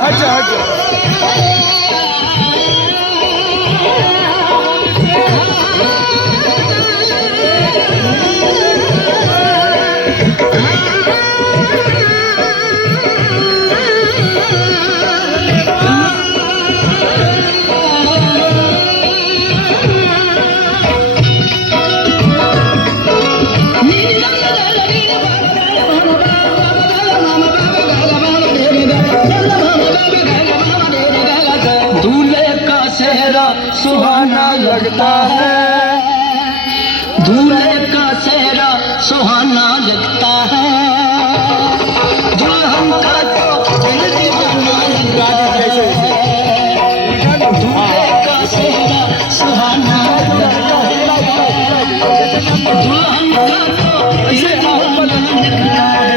हट जा सुहाना लगता है, दूल्हे का चेहरा सुहाना लगता है, दुल्हन का तो दिल दीवाना लगता है। दूल्हे का चेहरा सुहाना लगता है, दुल्हन का तो दिल दीवाना लगता है।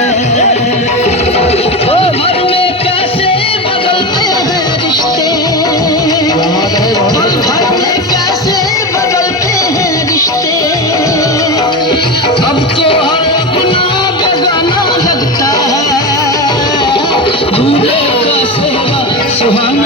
घर में कैसे बदलते हैं रिश्ते, घर में कैसे बदलते हैं रिश्ते, अब तो हर अपना बेगाना लगता है। दूल्हे का चेहरा सुहाना